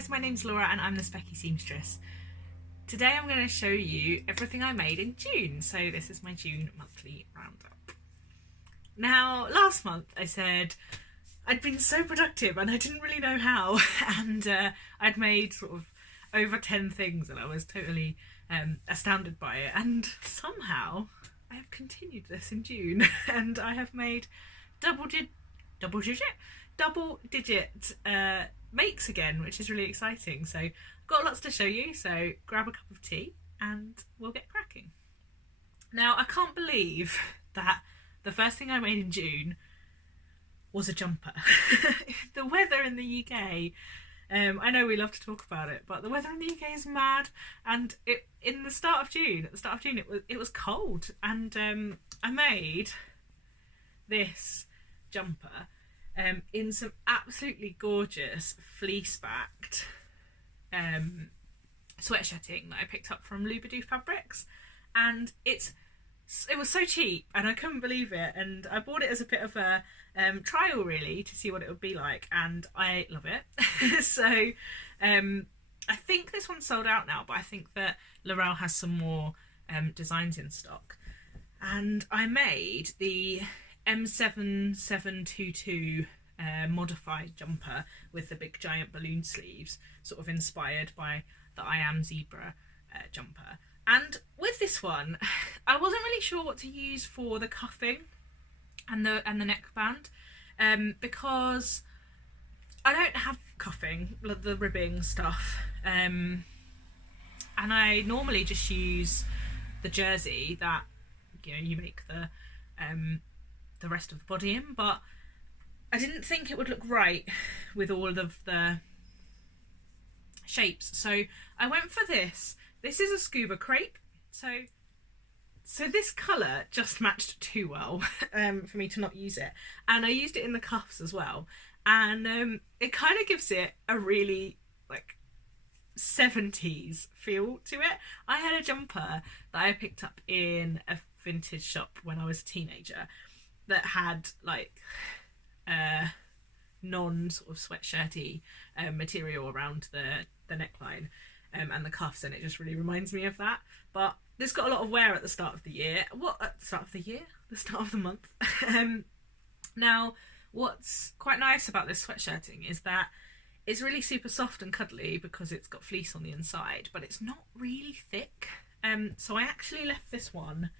guys, my name's Laura and I'm the Specky Seamstress. Today I'm going to show you everything I made in June. So this is my June monthly roundup. Now last month I said I'd been so productive and I didn't really know how, and I'd made sort of over 10 things and I was totally astounded by it, and somehow I have continued this in June and I have made double digit makes again, which is really exciting. So I've got lots to show you, so grab a cup of tea and we'll get cracking. Now I can't believe that the first thing I made in June was a jumper. The weather in the UK, I know we love to talk about it, but the weather in the UK is mad, and at the start of June it was cold, and I made this jumper in some absolutely gorgeous fleece-backed sweatshirting that I picked up from Lubadoo Fabrics, and it was so cheap and I couldn't believe it, and I bought it as a bit of a trial really to see what it would be like, and I love it. So I think this one's sold out now, but I think that L'Oreal has some more designs in stock, and I made the M7722 modified jumper with the big giant balloon sleeves, sort of inspired by the I Am Zebra jumper. And with this one, I wasn't really sure what to use for the cuffing and the neckband, because I don't have cuffing, the ribbing stuff, and I normally just use the jersey that you make the rest of the body in, but I didn't think it would look right with all of the shapes, so I went for this. This is a scuba crepe, so this colour just matched too well for me to not use it, and I used it in the cuffs as well, and it kind of gives it a really like 70s feel to it. I had a jumper that I picked up in a vintage shop when I was a teenager that had like non sort of sweatshirty material around the neckline and the cuffs, and it just really reminds me of that. But this got a lot of wear at the start of the year. At the start of the year? The start of the month. Now, what's quite nice about this sweatshirting is that it's really super soft and cuddly because it's got fleece on the inside, but it's not really thick. So I actually left this one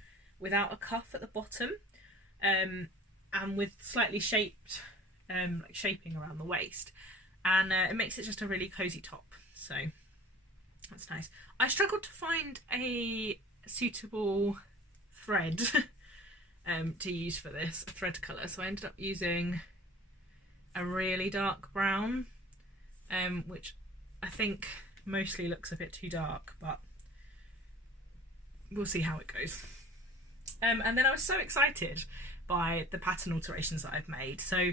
without a cuff at the bottom, and with slightly shaped, like shaping around the waist, and it makes it just a really cozy top. So that's nice. I struggled to find a suitable thread to use for this, a thread colour, so I ended up using a really dark brown, which I think mostly looks a bit too dark, but we'll see how it goes. And then I was so excited by the pattern alterations that I've made. So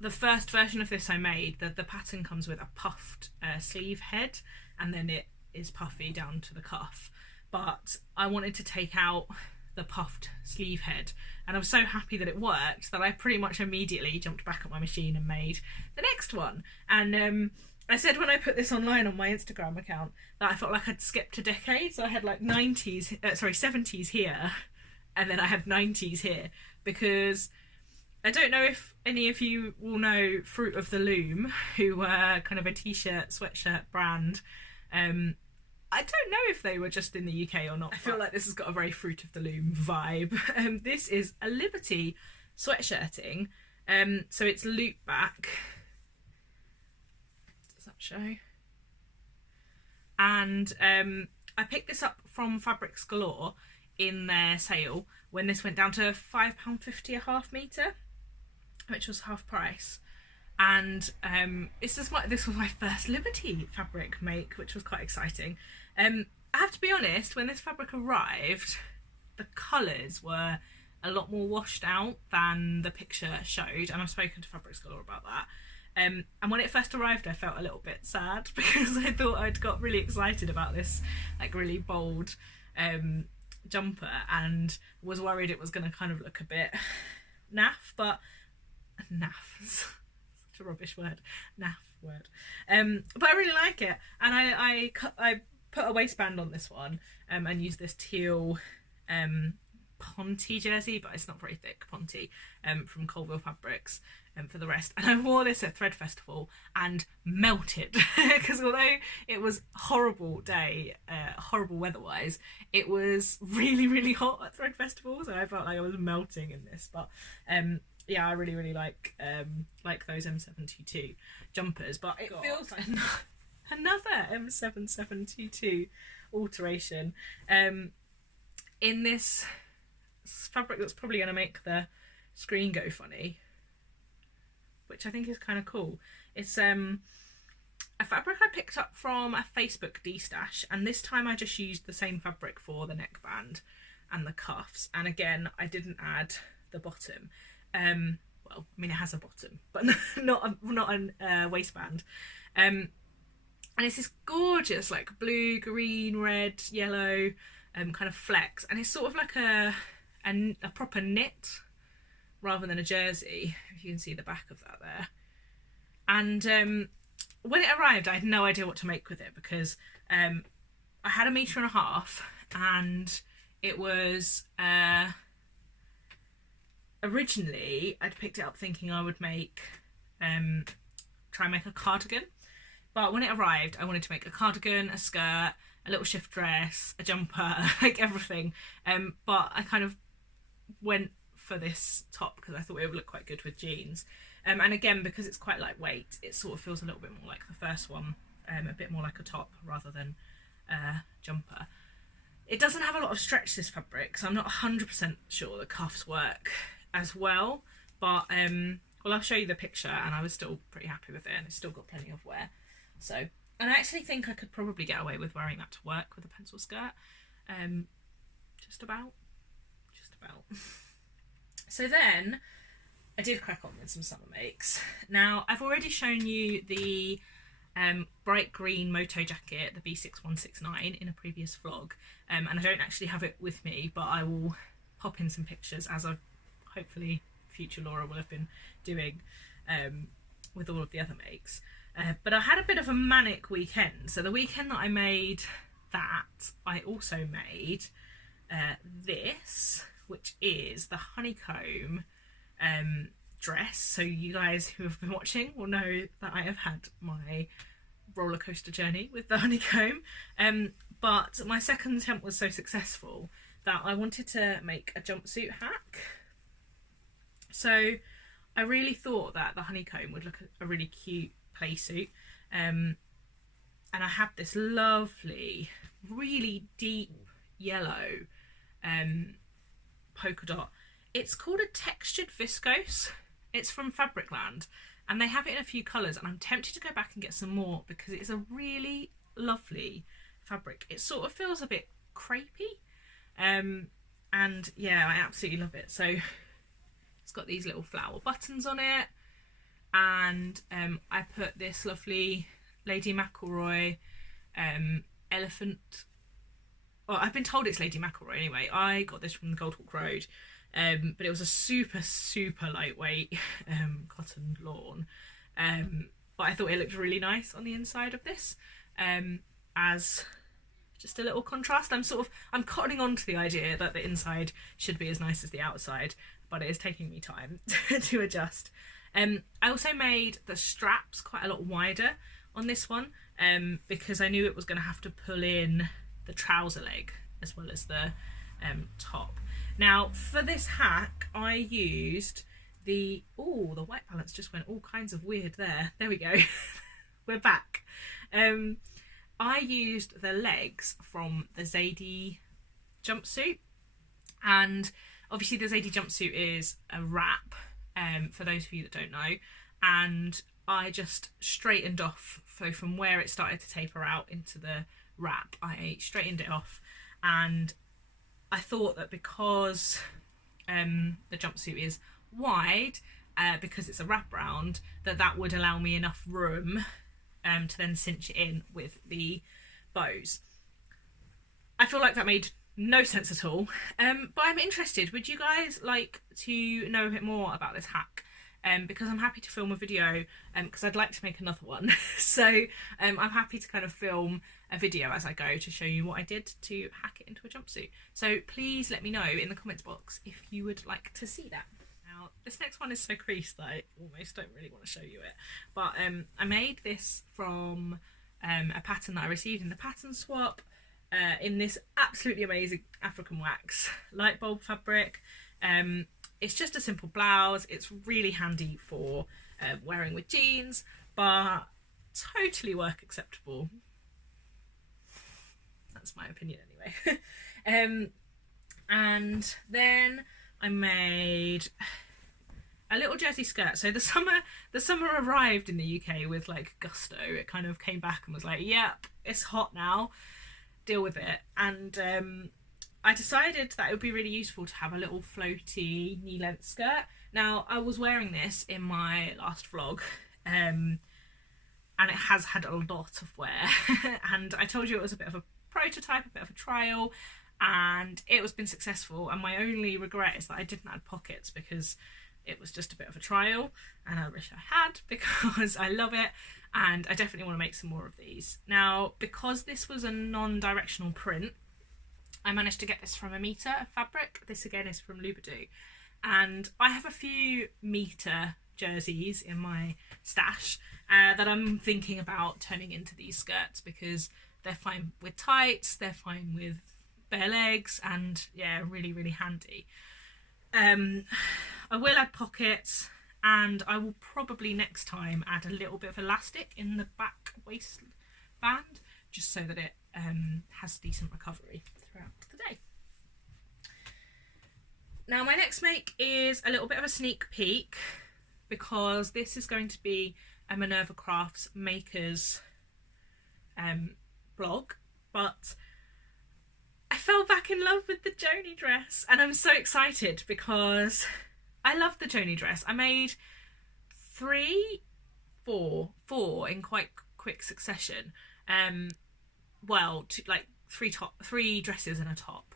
the first version of this I made, the pattern comes with a puffed sleeve head, and then it is puffy down to the cuff, but I wanted to take out the puffed sleeve head, and I was so happy that it worked that I pretty much immediately jumped back at my machine and made the next one. And I said when I put this online on my Instagram account that I felt like I'd skipped a decade, so I had like 70s here, and then I had 90s here, because I don't know if any of you will know Fruit of the Loom, who were kind of a t-shirt, sweatshirt brand. I don't know if they were just in the UK or not. I feel like this has got a very Fruit of the Loom vibe. This is a Liberty sweatshirting, so it's loop back. Does that show? And I picked this up from Fabrics Galore in their sale when this went down to £5.50 a half metre, which was half price. And this was my first Liberty fabric make, which was quite exciting. I have to be honest, when this fabric arrived, the colours were a lot more washed out than the picture showed, and I've spoken to Fabrics Galore about that. And when it first arrived, I felt a little bit sad because I thought I'd got really excited about this like really bold jumper, and was worried it was going to kind of look a bit naff, but naff, such a rubbish word, naff, word. But I really like it, and I put a waistband on this one, and use this teal Ponte jersey, but it's not very thick Ponte, from Colville Fabrics, for the rest. And I wore this at Thread Festival and melted because although it was a horrible day, horrible weather-wise, it was really, really hot at Thread Festival, so I felt like I was melting in this. But yeah, I really, really like those M722 jumpers. But it feels like another M7722 alteration in this fabric that's probably going to make the screen go funny, which I think is kind of cool. It's a fabric I picked up from a Facebook D-stash, and this time I just used the same fabric for the neckband and the cuffs, and again I didn't add the bottom. Well, I mean, it has a bottom, but not a waistband. And it's this gorgeous like blue, green, red, yellow kind of flex, and it's sort of like a proper knit rather than a jersey, if you can see the back of that there. And when it arrived, I had no idea what to make with it, because I had 1.5 meters, and it was originally I'd picked it up thinking I would make try and make a cardigan, but when it arrived I wanted to make a cardigan, a skirt, a little shift dress, a jumper, like everything, but I kind of went for this top because I thought it would look quite good with jeans, and again, because it's quite lightweight, it sort of feels a little bit more like the first one, a bit more like a top rather than a jumper. It doesn't have a lot of stretch, this fabric, so I'm not 100% sure the cuffs work as well, but well, I'll show you the picture, and I was still pretty happy with it, and it's still got plenty of wear. So, and I actually think I could probably get away with wearing that to work with a pencil skirt, just about. So then I did crack on with some summer makes. Now, I've already shown you the bright green moto jacket, the B6169, in a previous vlog, and I don't actually have it with me, but I will pop in some pictures, as I've hopefully future Laura will have been doing with all of the other makes. But I had a bit of a manic weekend. So the weekend that I made that, I also made this, which is the honeycomb dress. So you guys who have been watching will know that I have had my roller coaster journey with the honeycomb, but my second attempt was so successful that I wanted to make a jumpsuit hack. So I really thought that the honeycomb would look a really cute play suit, and I had this lovely, really deep yellow polka dot. It's called a textured viscose. It's from Fabricland, and they have it in a few colours, and I'm tempted to go back and get some more because it's a really lovely fabric. It sort of feels a bit crepey, and yeah, I absolutely love it. So it's got these little flower buttons on it, and I put this lovely Lady McElroy elephant. Well, I've been told it's Lady McElroy anyway. I got this from the Goldhawk Road, but it was a super, super lightweight cotton lawn. But I thought it looked really nice on the inside of this, as just a little contrast. I'm cottoning on to the idea that the inside should be as nice as the outside, but it is taking me time to adjust. I also made the straps quite a lot wider on this one, because I knew it was going to have to pull in the trouser leg as well as the top. Now for this hack I used the white balance just went all kinds of weird there. There we go. We're back. I used the legs from the Zadie jumpsuit, and obviously the Zadie jumpsuit is a wrap, for those of you that don't know, and I just straightened off, so from where it started to taper out into the wrap, I straightened it off, and I thought that because the jumpsuit is wide, because it's a wrap round, that would allow me enough room to then cinch it in with the bows. I feel like that made no sense at all, but I'm interested. Would you guys like to know a bit more about this hack? because I'm happy to film a video because I'd like to make another one. So I'm happy to kind of film a video as I go to show you what I did to hack it into a jumpsuit. So please let me know in the comments box if you would like to see that. Now this next one is so creased that I almost don't really want to show you it, but I made this from a pattern that I received in the pattern swap in this absolutely amazing African wax light bulb fabric. It's just a simple blouse. It's really handy for wearing with jeans, but totally work acceptable. That's my opinion anyway. And then I made a little jersey skirt. So the summer arrived in the UK with like gusto. It kind of came back and was like, yep, it's hot now, deal with it. And I decided that it would be really useful to have a little floaty knee-length skirt. Now, I was wearing this in my last vlog, and it has had a lot of wear. And I told you it was a bit of a prototype, a bit of a trial, and it was been successful. And my only regret is that I didn't add pockets because it was just a bit of a trial, and I wish I had because I love it, and I definitely want to make some more of these. Now, because this was a non-directional print, I managed to get this from a meter of fabric. This again is from Lubadoo. And I have a few meter jerseys in my stash that I'm thinking about turning into these skirts because they're fine with tights, they're fine with bare legs, and yeah, really, really handy. I will add pockets, and I will probably next time add a little bit of elastic in the back waistband just so that it has decent recovery throughout the day. Now my next make is a little bit of a sneak peek because this is going to be a Minerva Crafts makers blog, but I fell back in love with the Joni dress and I'm so excited because I love the Joni dress. I made four in quite quick succession. Well, like three dresses and a top,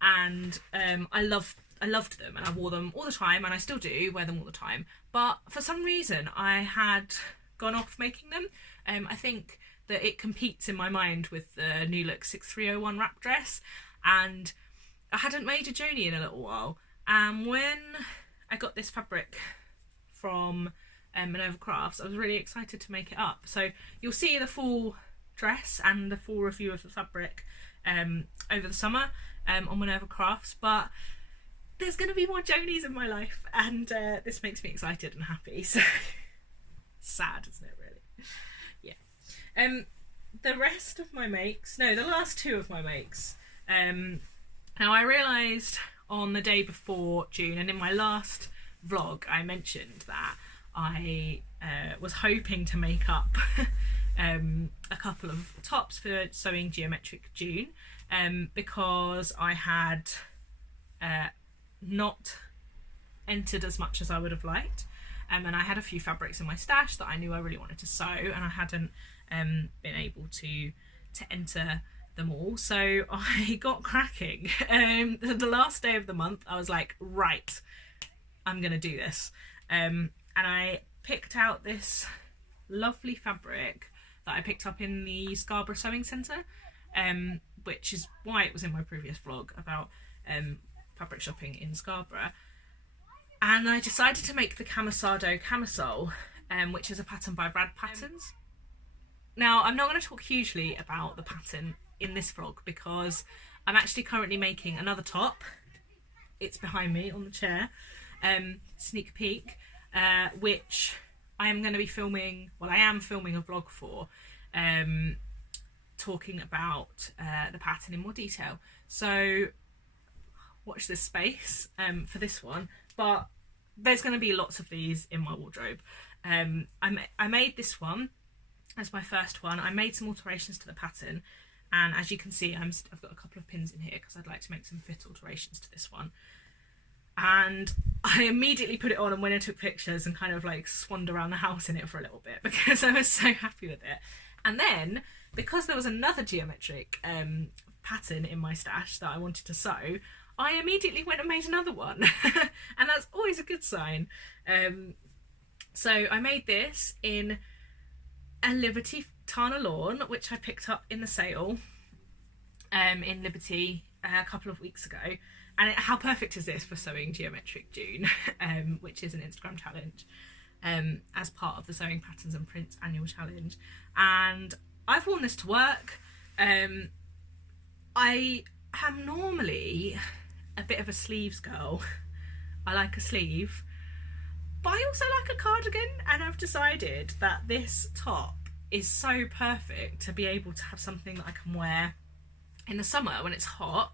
and I loved them, and I wore them all the time, and I still do wear them all the time. But for some reason, I had gone off making them. I think that it competes in my mind with the New Look 6301 wrap dress, and I hadn't made a Joni in a little while. And when I got this fabric from Minerva Crafts, I was really excited to make it up. So you'll see the full dress and the full review of the fabric over the summer on Minerva Crafts, but there's going to be more Jonies in my life, and this makes me excited and happy. So sad, isn't it, really? Yeah. The rest of my makes, no, the last two of my makes. Now I realised on the day before June, and in my last vlog, I mentioned that I was hoping to make up a couple of tops for Sewing Geometric June because I had not entered as much as I would have liked, and I had a few fabrics in my stash that I knew I really wanted to sew, and I hadn't been able to enter them all. So I got cracking. The last day of the month I was like, right, I'm gonna do this, and I picked out this lovely fabric that I picked up in the Scarborough Sewing Centre, which is why it was in my previous vlog about fabric shopping in Scarborough. And I decided to make the Camisado camisole, which is a pattern by Rad Patterns. Now, I'm not going to talk hugely about the pattern in this vlog because I'm actually currently making another top. It's behind me on the chair, sneak peek, which I am going to be filming, well, I am filming a vlog for, talking about the pattern in more detail. So watch this space for this one, but there's going to be lots of these in my wardrobe. I made this one as my first one. I made some alterations to the pattern, and as you can see, I've got a couple of pins in here because I'd like to make some fit alterations to this one. And I immediately put it on and went and took pictures and kind of like swanned around the house in it for a little bit because I was so happy with it. And then, because there was another geometric pattern in my stash that I wanted to sew, I immediately went and made another one. And that's always a good sign. So I made this in a Liberty Tana lawn, which I picked up in the sale in Liberty a couple of weeks ago. And how perfect is this for sewing Geometric June, which is an Instagram challenge as part of the Sewing Patterns and Prints annual challenge. And I've worn this to work. I am normally a bit of a sleeves girl. I like a sleeve, but I also like a cardigan, and I've decided that this top is so perfect to be able to have something that I can wear in the summer when it's hot,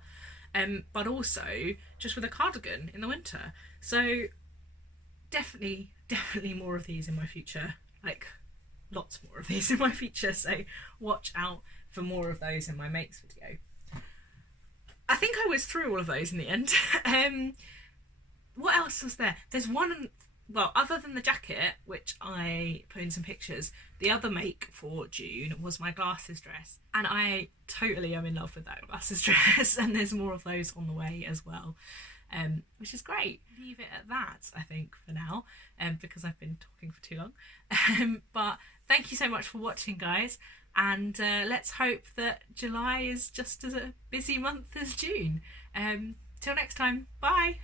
but also just with a cardigan in the winter. So definitely more of these in my future, like lots more of these in my future, so watch out for more of those in my makes video. I think I was through all of those in the end. What else was there? There's one, well, other than the jacket, which I put in some pictures, the other make for June was my glasses dress, and I totally am in love with that glasses dress, and there's more of those on the way as well, which is great. Leave it at that, I think, for now, because I've been talking for too long. But thank you so much for watching, guys, and let's hope that July is just as a busy month as June. Till next time, bye!